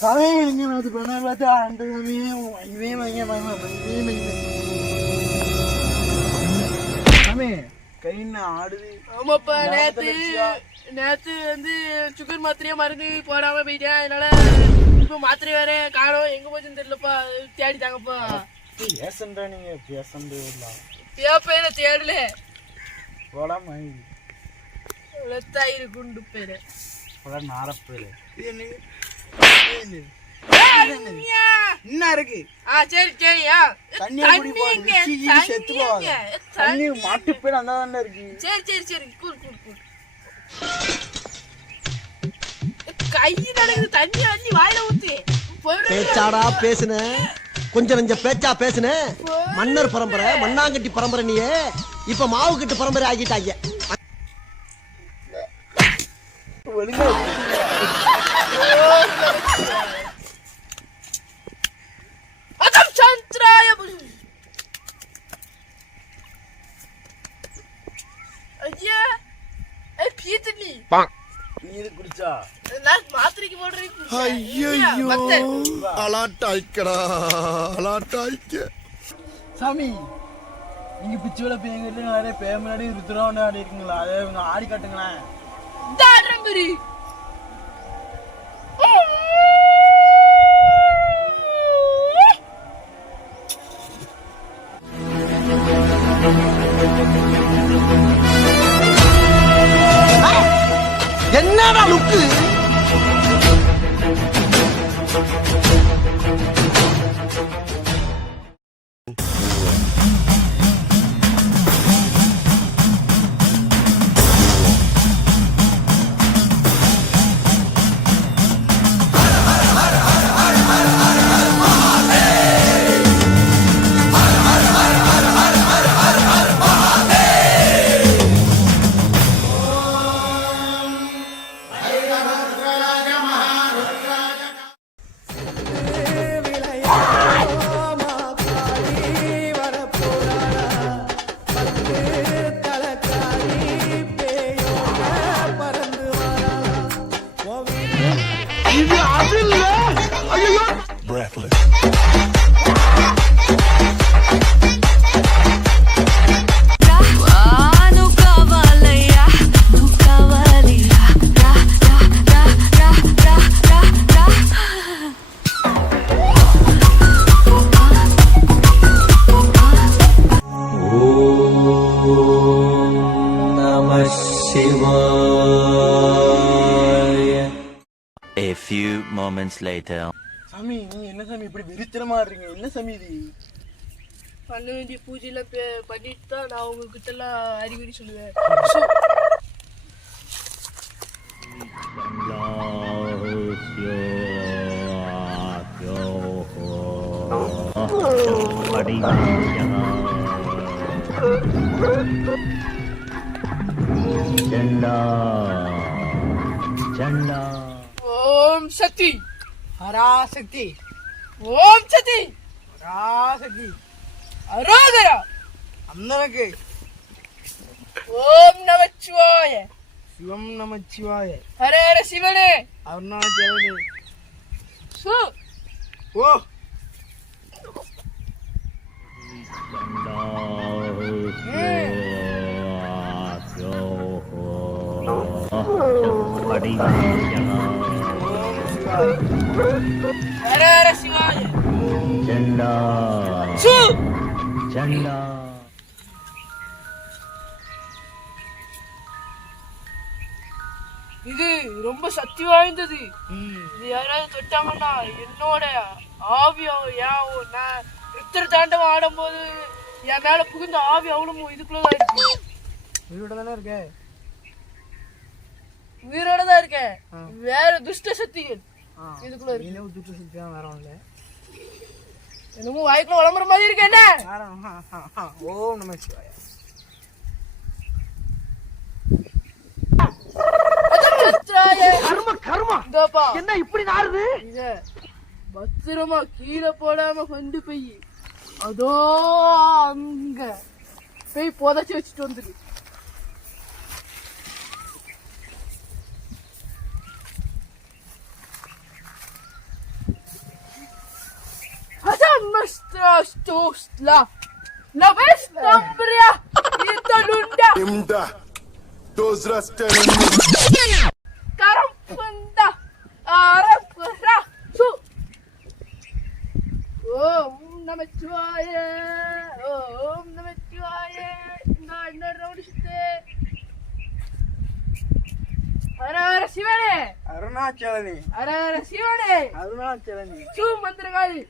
சாமி எங்க அது பண்ண பார்த்தா அந்த சாமி கை ஆடுது. ஆமாப்பா, நேத்து வந்து சுகர் மாத்திரையா மருந்து போடாம போயிட்டேன். அதனால இப்ப மாத்திரை வேற காணோம், எங்க போச்சுன்னு தெரியலப்பா. தேடி தாங்கப்பா. பேசண்டா நீங்க பேசண்டே பேப்பையில தேடல போடாம தயிர் குண்டு பேரு நாரப்பேரு என்ன இருக்கு. சரி சரியா தண்ணி மாட்டு பேர் அந்த இருக்கு. சரி சரி சரி கூல் கூல் கூல். கை நடக்குது, தண்ணி அள்ளி வாயில ஊத்தி. பேச்சாடா பேசுன, கொஞ்சம் நெஞ்ச பேச்சா பேசுன. மன்னர் பரம்பரை, மண்ணாங்கட்டி பரம்பரை, நீயே இப்ப மாவு கட்டு பரம்பரை ஆகிட்டாங்க. மாத்திரைக்கு போடுறேன். சாமி நீங்க பிச்சு விட பேங்க நிறைய பே முன்னாடி ருத்ராவண்ட ஆடி இருக்குங்களா? அதே ஆடி காட்டுங்களேன். என்னடா லுக்கு? Breathless. A few moments later. சாமி நீங்க என்ன சாமி இப்படி விருத்தரமா இருக்கீங்க? என்ன சாமி இது? பண்ண வேண்டிய பூஜையில பண்ணிட்டு தான் நான் உங்ககிட்ட எல்லாம் அறிகுறி சொல்லுவேன். ஓம் சக்தி ஹராசக்தி, ஓம் சக்தி ஹராசக்தி, அரோகரா அந்தனக்கு, ஓம் நமச்சிவாய, சிவம் நமச்சிவாய, ஹர ஹர சிவனே, அருணாச்சலனே, சு ஓ ஹர ஹர சிவாய, Chanda. சு Chanda. இது ரொம்ப சக்தி வாய்ந்தது. இது யாராவது தொட்டாங்கன்னா என்னோட ஆவியாவும் நான் ருத்ர தாண்டவம் ஆடும் போது என் மேல புகுந்த ஆவி அவ்வளவு இதுக்குள்ளதான் இருக்கு. உயிரோட தானே இருக்க? உயிரோட தான் இருக்கேன். வேற துஷ்ட சக்திகள் இதுக்குள்ள இருக்கு. துஷ்ட சக்தி தான் வேற ஒண்ணு. என்னமோ வாய்க்குள்ள விளம்பர மாதிரி இருக்கு. என்ன? ஓம் நம சிவாய. என்ன இப்படி நாறுது? பத்திரமா கீழே போடாம கொண்டு போய் அதோ அங்க போய் புதைச்சி வச்சுட்டு வந்துரு. Strastusla. La Vestambria. Italunda. Imda. Those rastas. Karamfunda. Arapra. Su. Om Namachivaya. Om Namachivaya. Inga round sitte. Hara Shivane. அருணாச்சலனி Hara Shivane. அருணாச்சலனி Su மந்திரகாளி.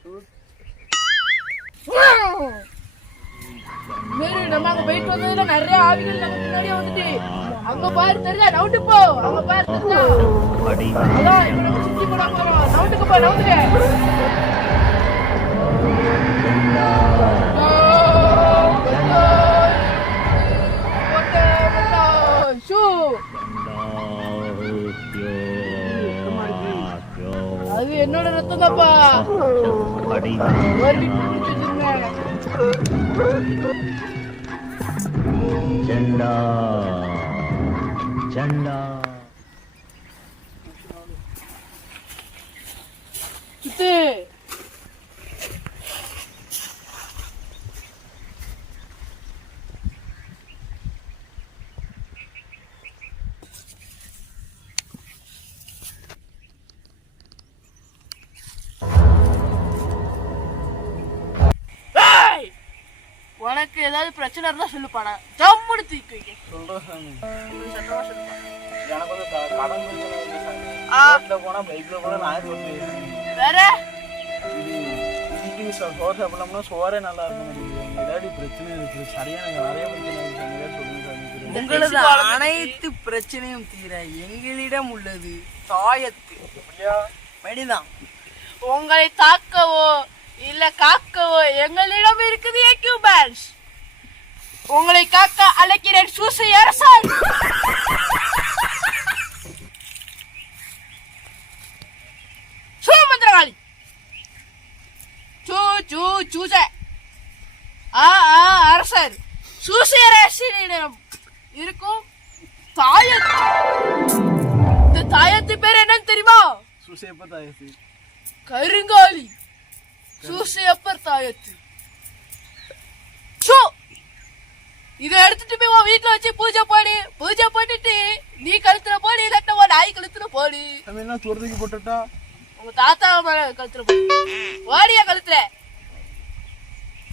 மேரி நம்ம அங்க போயிட்டு வந்ததுல நிறைய ஆவிகள் நம்ம முன்னாடியே வந்துட்டு அங்க பாரு தெரியா நவுண்டு போ அங்க பாரு தெரியா அதான் இப்ப நம்ம சுத்தி போட போறோம் நவுண்டுக்கு போ நவுண்டுக்கு ஷூ அது என்னோட ரத்தம் தான்ப்பா ஒரு Chanda. Chanda. சுத்து உனக்கு ஏதாவது பிரச்சனை இருந்தா சொல்லுப்பாடா ஜம்முன்னு தூக்கி வைக்க சொல்றேன் சாமி சத்தமா சொல்லுப்பா எனக்கு வந்து கடன் பிரச்சனை இருக்கு சாமி ரோட்ல போனா பைக்ல போனா நாய் போட்டு வேற இது சோறு சாப்பிடலாம்னா சோறே நல்லா இருக்க மாட்டேங்குது ஏதாவது பிரச்சனை இருக்கு சரியா எனக்கு நிறைய பிரச்சனை இருக்கு சாமி ஏதாவது சொல்லுங்க சாமி உங்களது அனைத்து பிரச்சனையும் தீர எங்களிடம் உள்ளது தாயத்து மடிதான். உங்களை தாக்கவோ இல்ல காக்கவோ எங்களிடம் இருக்குது எக்யூபன்ஸ் உங்களை காக்க அழைக்கிறேன் சூசை அரசால் மந்திரகாளி சூ சூ சூச அரசர் சூசை அரசிடம் இருக்கும் தாயத்து இந்த தாயத்து பேர் என்னன்னு தெரியுமா சுசேப்ப தாயசி கருங்காலி சூசையப்பர் தாயத்து இதை எடுத்துட்டு போய் உன் வீட்டுல வச்சு பூஜை பண்ணிட்டு நீ கழுத்துல போடு இல்லாட்ட உன் நாய் கழுத்துல போடு நம்ம என்ன சோறு போட்டுட்டா உங்க தாத்தா கழுத்துல போடு ஓடியா கழுத்துல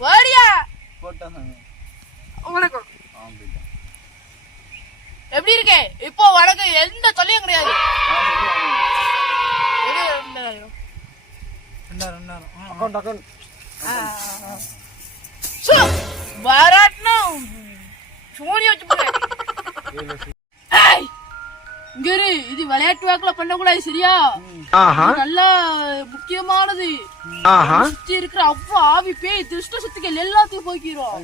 ஓடியா போட்டா சாமி வணக்கம் எப்படி இருக்கே இப்போ உனக்கு எந்த தொல்லையும் கிடையாது அக்கௌண்ட் அக்கௌண்ட் பாராட்னா சோனி வச்சு போறேன் இங்க இரு இது விளையாட்டு வாக்குல பண்ணக்கூடாது சரியா இது நல்லா முக்கியமானது சுத்தி இருக்கிற அவ்வளவு ஆவி பேய் திருஷ்ட சுத்திகள் எல்லாத்தையும் போக்கிரும்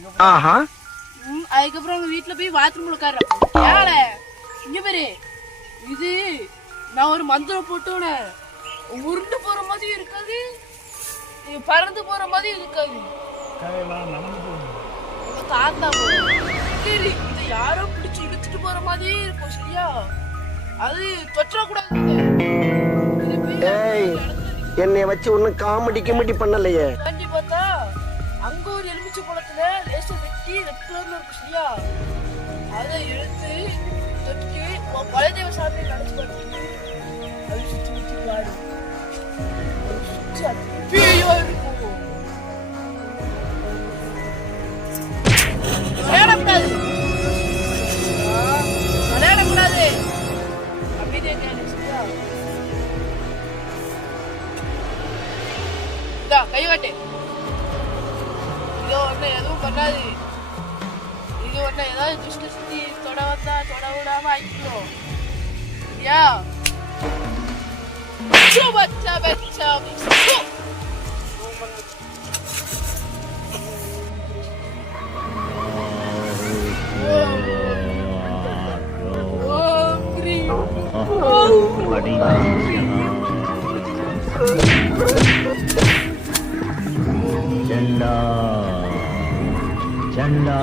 அதுக்கப்புறம் உங்க வீட்டுல போய் பாத்ரூம்ல உட்கார்றேன் ஏழை இங்க பேரு இது நான் ஒரு மந்திரம் போட்டு உருண்டு போற மாதிரி இருக்காது பறந்து போற மாதிரி இருக்காது உங்க தாத்தா இதை யாரோ பிடிச்சு இழுத்துட்டு போற மாதிரியே இருக்கும் சரியா அது தொற்றக்கூடாது என்னைய வச்சு ஒன்னும் காமெடி கிமெடி பண்ணலையே தாண்டி பார்த்தா அங்க ஒரு எலுமிச்சை பழத்துல லேசா வெட்டி ரெட் கலர்ல இருக்கும் சரியா அதை எடுத்து தொட்டு பலதேவ சாமி நினைச்சு பார்த்து அது சுத்தி சுத்தி பாடு சுத்தி அப்பையோ இருக்கும் விளையாடக்கூடாது விளையாடக்கூடாது அப்படியே கேளு சரியா கை வாட்டு இது ஒண்ணு எதுவும் பண்ணாது இது ஒண்ணு ஏதாவது துஷ்ட சுத்தி தொட வந்தா தொட விடாம ஆயிக்கணும் சரியா பச்சா பச்சா Chanda. Chanda.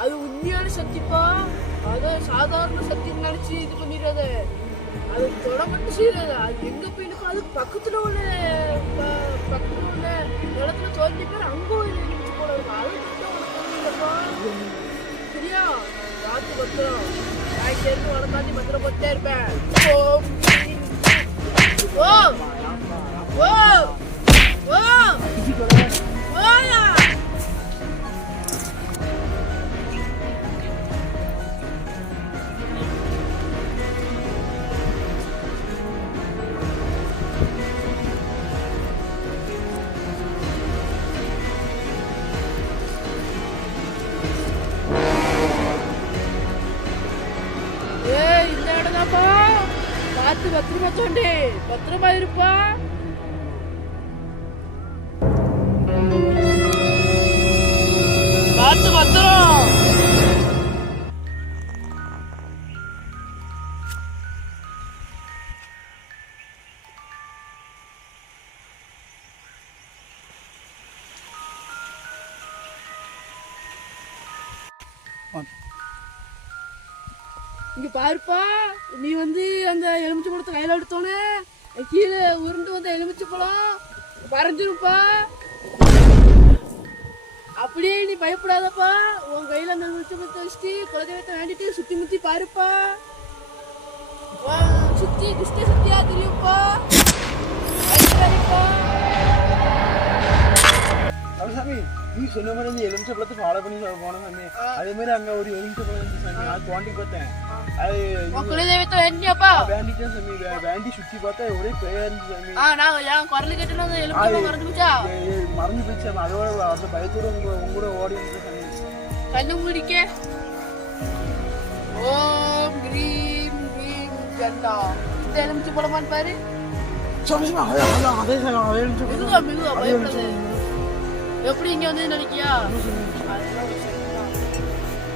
அது உண்மையான சக்திப்பா அத சாதாரண சக்தி நினைச்சு இது பண்ணிடாத அது தொட மட்டும் செய்யறது. அது எங்க போய் நிற்கும்? அது பக்கத்துல உள்ள இடத்துல தோண்டி பேர் அங்க ஒரு எலுமிச்சு போல இருக்கும். அது மட்டும் உனக்கு இல்லப்பா. சரியா? பார்த்து பத்திரம். நான் இங்க இருந்து வளர்ந்தாண்டி பத்திரம் போட்டே இருப்பேன். ஓ ஓ ஓ ஓயா. இந்த இடம்தாப்பா. பார்த்து பத்திரமா தோண்டி பத்திரமா இருப்பா. பார்த்து பத்திரம். இங்க பாருப்பா, நீ வந்து அந்த எலுமிச்சை பழத்தை கையில எடுத்தோன்னே கீழே உருண்டு வந்த எலுமிச்சை பழம் பறந்துருப்பா. அப்படியே நீ பயப்படாதப்பா. உன் கையில அந்த எலுமிச்சை பழத்தை வச்சுட்டு குலதெய்வத்தை வேண்டிட்டு சுத்தி முத்தி பாருப்பா. சுத்தி குஷ்டி சத்தியா தெரியும்ப்பா. சாமி நீ சொன்ன மாதிரி இந்த எலுமிச்சை பழத்தை ஃபாலோ பண்ணி போனோம் சாமி. அதே மாதிரி அங்க ஒரு எலுமிச்சை பழம் இருந்துச்சு சாமி. நான் தோண்டி பார்த்தேன். அது குலதெய்வத்தை வேண்டியாப்பா. வேண்டிட்டேன் சாமி. வேண்டி சுத்தி பார்த்தா ஒரே பேயா இருந்துச்சு சாமி. நான் என் குரல் கேட்டேன்னா அந்த எலுமிச்சை மறந்து போச்சா? மறந்து போச்சு சாமி. அதோட அந்த பயத்தோட உங்களோட ஓடி வந்து சாமி. கண்ணு முடிக்க. ஓம் கிரீம் கிரீம் கண்டா. இந்த எலுமிச்சை பழமான்னு பாரு. சாமி அதே எலுமிச்சை மெதுவா மெதுவா பயப்படாது. எப்படி இங்க வந்து நினைக்கியா?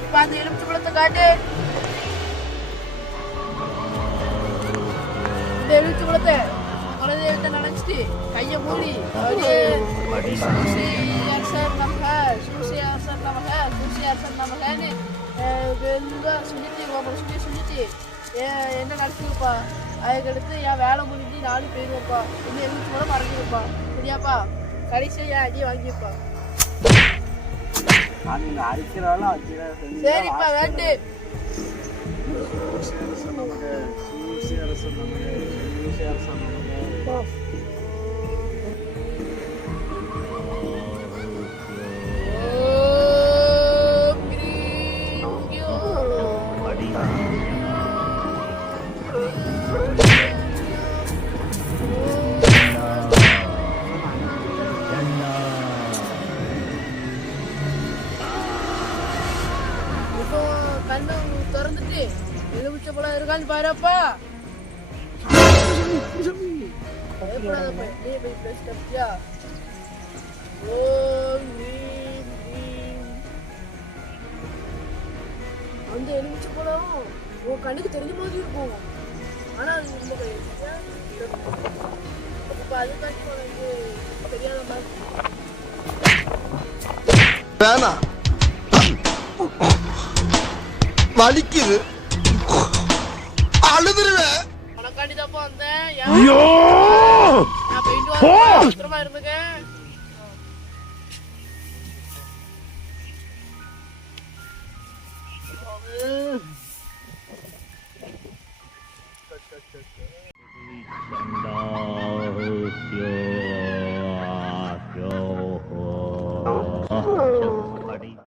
இப்ப அந்த எலுமிச்சை பழத்தை காட்டு. இந்த எலுமிச்சை பழத்தை குலதெய்வத்தை நினைச்சிட்டு கைய மூடி அப்படியே சூசி அரசர் நமக சூசி அரசர் நமக சூசி அரசர் நமகன்னு மெதுவா சொல்லிட்டு சொல்லிட்டு என்ன நடத்திருப்பா. அதுக்கடுத்து என் வேலை முடிஞ்சு நானும் போயிடுவேப்பா. இன்னும் எலுமிச்சை பழம் மறந்துருப்பா. சரியாப்பா? கடைசியா அடி வாங்கிப்பா. சரிப்பா வேண்டு. கண்ணு திறந்துட்டு எலுமிச்சை பழம் இருக்கான்னு பாருப்பா. அந்த எலுமிச்சை பழம் உன் கண்ணுக்கு தெரிஞ்ச மாதிரி இருக்கும். ஆனா அது ரொம்ப அதுக்காண்டி உனக்கு தெரியாத மாதிரி வேணா வலிக்குது அழுதுருவேன். உனக்காண்டி தப்பா வந்தேன். நான் போயிட்டு பத்திரமா இருந்துக்கேன்.